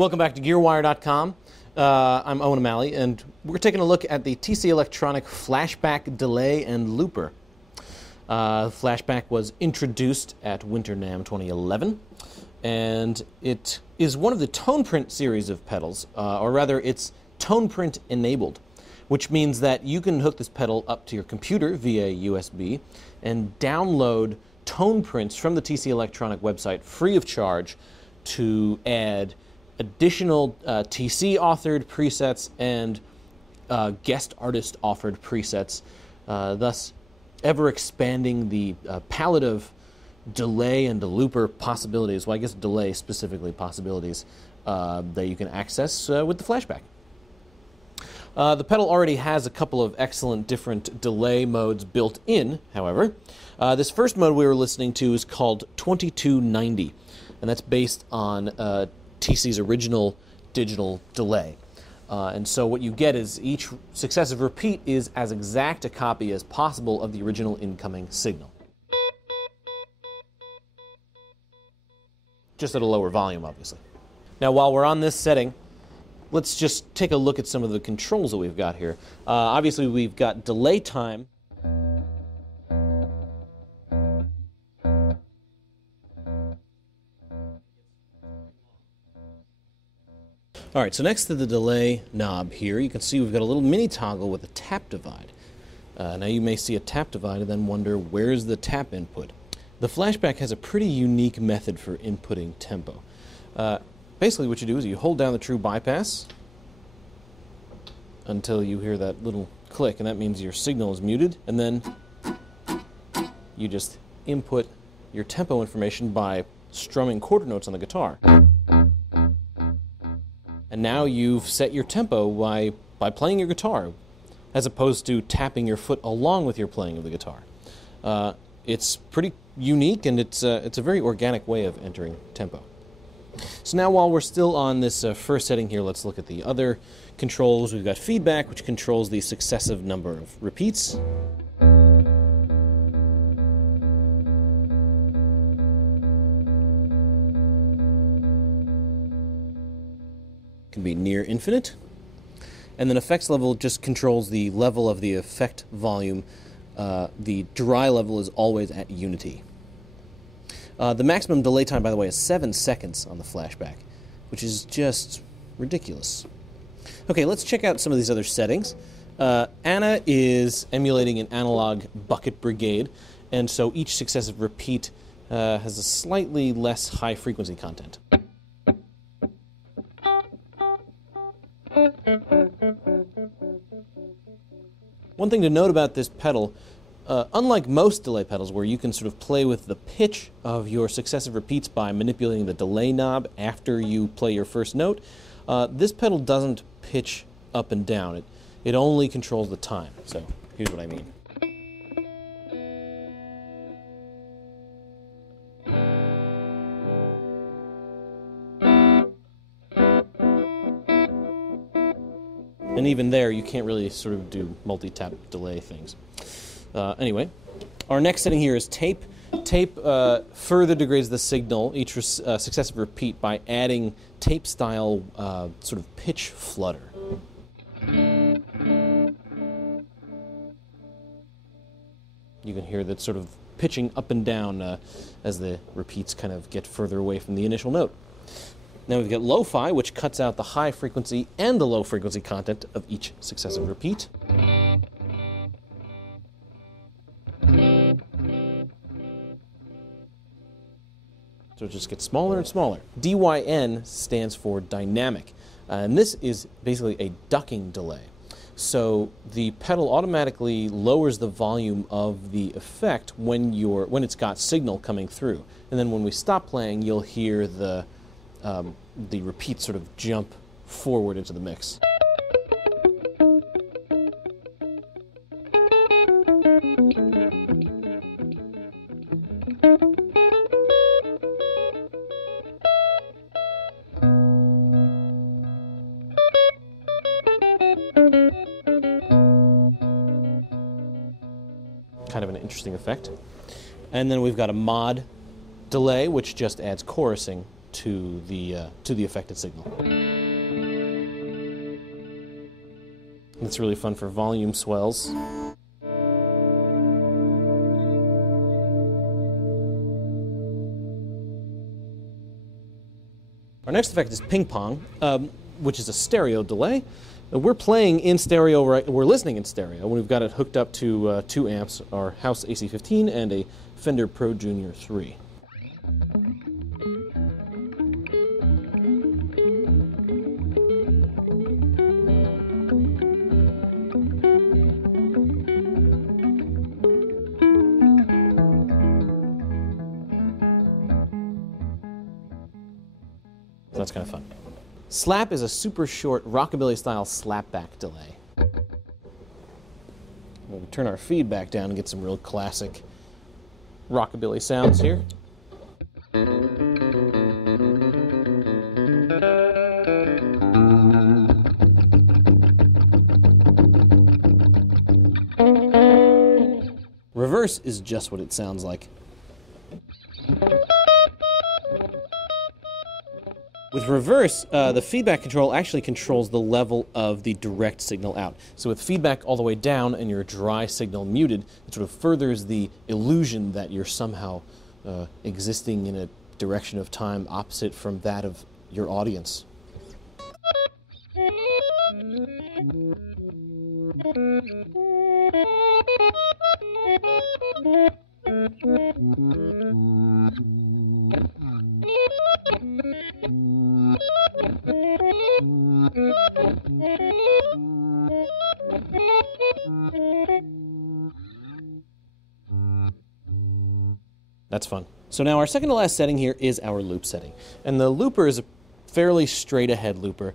Welcome back to GearWire.com. I'm Owen O'Malley, and we're taking a look at the TC Electronic Flashback Delay and Looper. Flashback was introduced at Winter NAMM 2011, and it is one of the Toneprint series of pedals, or rather it's Toneprint enabled, which means that you can hook this pedal up to your computer via USB and download tone prints from the TC Electronic website free of charge to add additional TC authored presets and guest artist offered presets, thus ever expanding the palette of delay and looper possibilities, well I guess delay specifically possibilities, that you can access with the Flashback. The pedal already has a couple of excellent different delay modes built in, however. This first mode we were listening to is called 2290, and that's based on TC's original digital delay. And so what you get is each successive repeat is as exact a copy as possible of the original incoming signal. Just at a lower volume, obviously. Now, while we're on this setting, let's just take a look at some of the controls that we've got here. Obviously, we've got delay time. All right, so next to the delay knob here, you can see we've got a little mini toggle with a tap divide. Now you may see a tap divide and then wonder, where's the tap input? The Flashback has a pretty unique method for inputting tempo. Basically what you do is you hold down the true bypass until you hear that little click, and that means your signal is muted, and then you just input your tempo information by strumming quarter notes on the guitar. And now you've set your tempo by playing your guitar, as opposed to tapping your foot along with your playing of the guitar. It's pretty unique, and it's a very organic way of entering tempo. So now while we're still on this first setting here, let's look at the other controls. We've got feedback, which controls the successive number of repeats. Can be near infinite. And then effects level just controls the level of the effect volume. The dry level is always at unity. The maximum delay time, by the way, is 7 seconds on the Flashback, which is just ridiculous. Okay, let's check out some of these other settings. Anna is emulating an analog bucket brigade, and so each successive repeat has a slightly less high frequency content. One thing to note about this pedal, unlike most delay pedals where you can sort of play with the pitch of your successive repeats by manipulating the delay knob after you play your first note, this pedal doesn't pitch up and down. It only controls the time. So here's what I mean. And even there, you can't really sort of do multi-tap delay things. Anyway, our next setting here is tape. Tape further degrades the signal, each successive repeat, by adding tape-style sort of pitch flutter. You can hear that sort of pitching up and down as the repeats kind of get further away from the initial note. Now we've got lo-fi, which cuts out the high frequency and the low frequency content of each successive repeat. So it just gets smaller and smaller. DYN stands for dynamic, and this is basically a ducking delay. So the pedal automatically lowers the volume of the effect when it's got signal coming through, and then when we stop playing, you'll hear the repeat sort of jump forward into the mix. Kind of an interesting effect. And then we've got a mod delay, which just adds chorusing to the affected signal. It's really fun for volume swells. Our next effect is ping pong, which is a stereo delay. We're playing in stereo, we're listening in stereo. We've got it hooked up to 2 amps, our House AC-15 and a Fender Pro Junior 3. So that's kind of fun. Slap is a super short rockabilly-style slapback delay. We'll turn our feedback down and get some real classic rockabilly sounds here. Reverse is just what it sounds like. With reverse, the feedback control actually controls the level of the direct signal out. So with feedback all the way down and your dry signal muted, it sort of furthers the illusion that you're somehow existing in a direction of time opposite from that of your audience. That's fun. So now our second to last setting here is our loop setting. And the looper is a fairly straight ahead looper.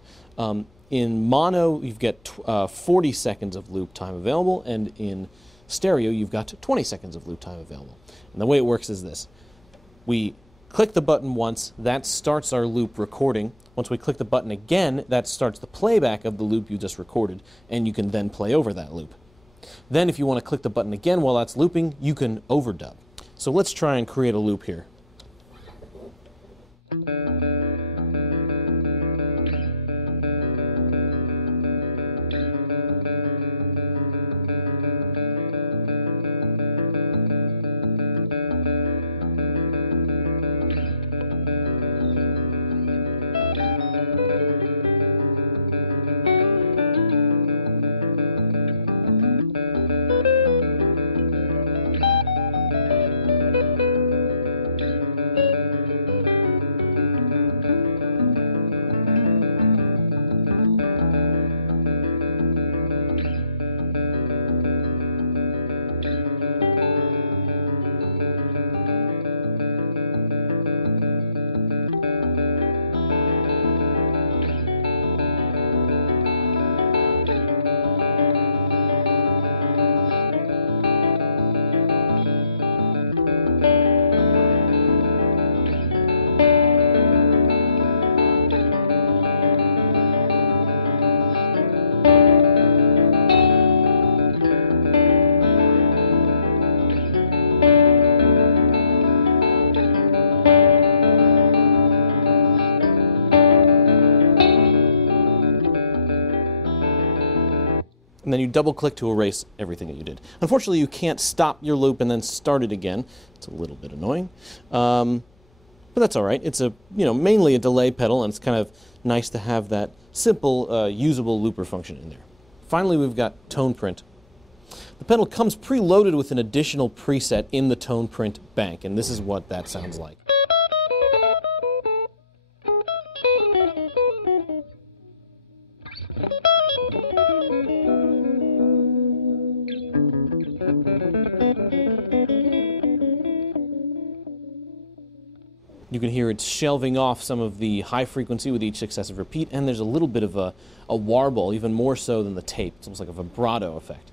In mono, you've got 40 seconds of loop time available, and in stereo, you've got 20 seconds of loop time available. And the way it works is this. We click the button once, that starts our loop recording. Once we click the button again, that starts the playback of the loop you just recorded, and you can then play over that loop. Then if you want to click the button again while that's looping, you can overdub. So let's try and create a loop here. And then you double click to erase everything that you did. Unfortunately, you can't stop your loop and then start it again. It's a little bit annoying, but that's all right. It's mainly a delay pedal, and it's kind of nice to have that simple, usable looper function in there. Finally, we've got Toneprint. The pedal comes preloaded with an additional preset in the Toneprint bank, and this is what that sounds like. You can hear it shelving off some of the high frequency with each successive repeat, and there's a little bit of a warble, even more so than the tape. It's almost like a vibrato effect.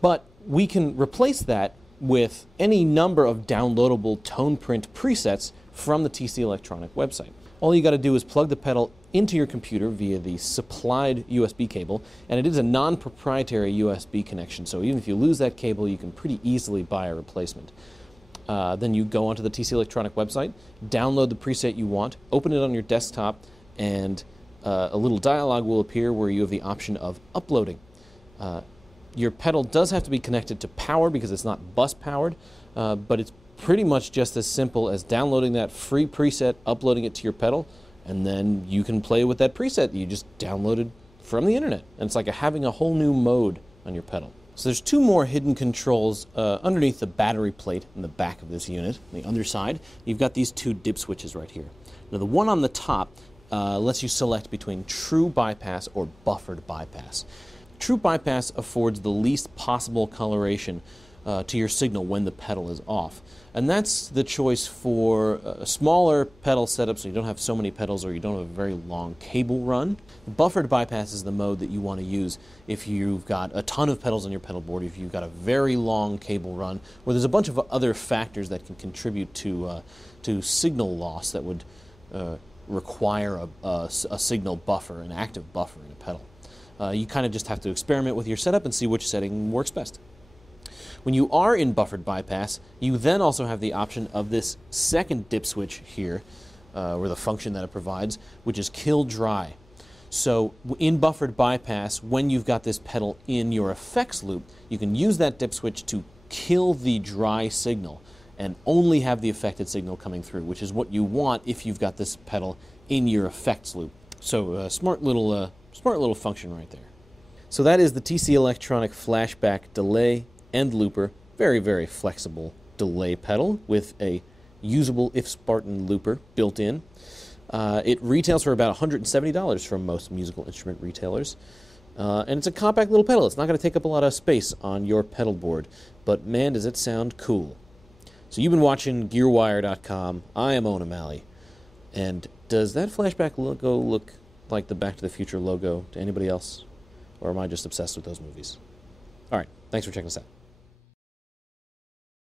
But we can replace that with any number of downloadable Toneprint presets from the TC Electronic website. All you got to do is plug the pedal into your computer via the supplied USB cable, and it is a non-proprietary USB connection, so even if you lose that cable, you can pretty easily buy a replacement. Then you go onto the TC Electronic website, download the preset you want, open it on your desktop, and a little dialog will appear where you have the option of uploading. Your pedal does have to be connected to power because it's not bus powered, but it's pretty much just as simple as downloading that free preset, uploading it to your pedal, and then you can play with that preset that you just downloaded from the internet. And it's like having a whole new mode on your pedal. So there's two more hidden controls underneath the battery plate in the back of this unit. On the underside, you've got these two dip switches right here. Now the one on the top lets you select between true bypass or buffered bypass. True bypass affords the least possible coloration to your signal when the pedal is off. And that's the choice for a smaller pedal setup so you don't have so many pedals or you don't have a very long cable run. The buffered bypass is the mode that you want to use if you've got a ton of pedals on your pedal board, if you've got a very long cable run, where there's a bunch of other factors that can contribute to signal loss that would require a signal buffer, an active buffer in a pedal. You kind of just have to experiment with your setup and see which setting works best. When you are in buffered bypass, you then also have the option of this second dip switch here, or the function that it provides, which is kill dry. So in buffered bypass, when you've got this pedal in your effects loop, you can use that dip switch to kill the dry signal and only have the affected signal coming through, which is what you want if you've got this pedal in your effects loop. So smart little function right there. So that is the TC Electronic Flashback Delay and Looper. Very, very flexible delay pedal with a usable if Spartan looper built in. It retails for about $170 from most musical instrument retailers. And it's a compact little pedal. It's not going to take up a lot of space on your pedal board, but man, does it sound cool. So you've been watching GearWire.com. I am Owen O'Malley. And does that flashback logo look like the Back to the Future logo to anybody else? Or am I just obsessed with those movies? All right, thanks for checking us out.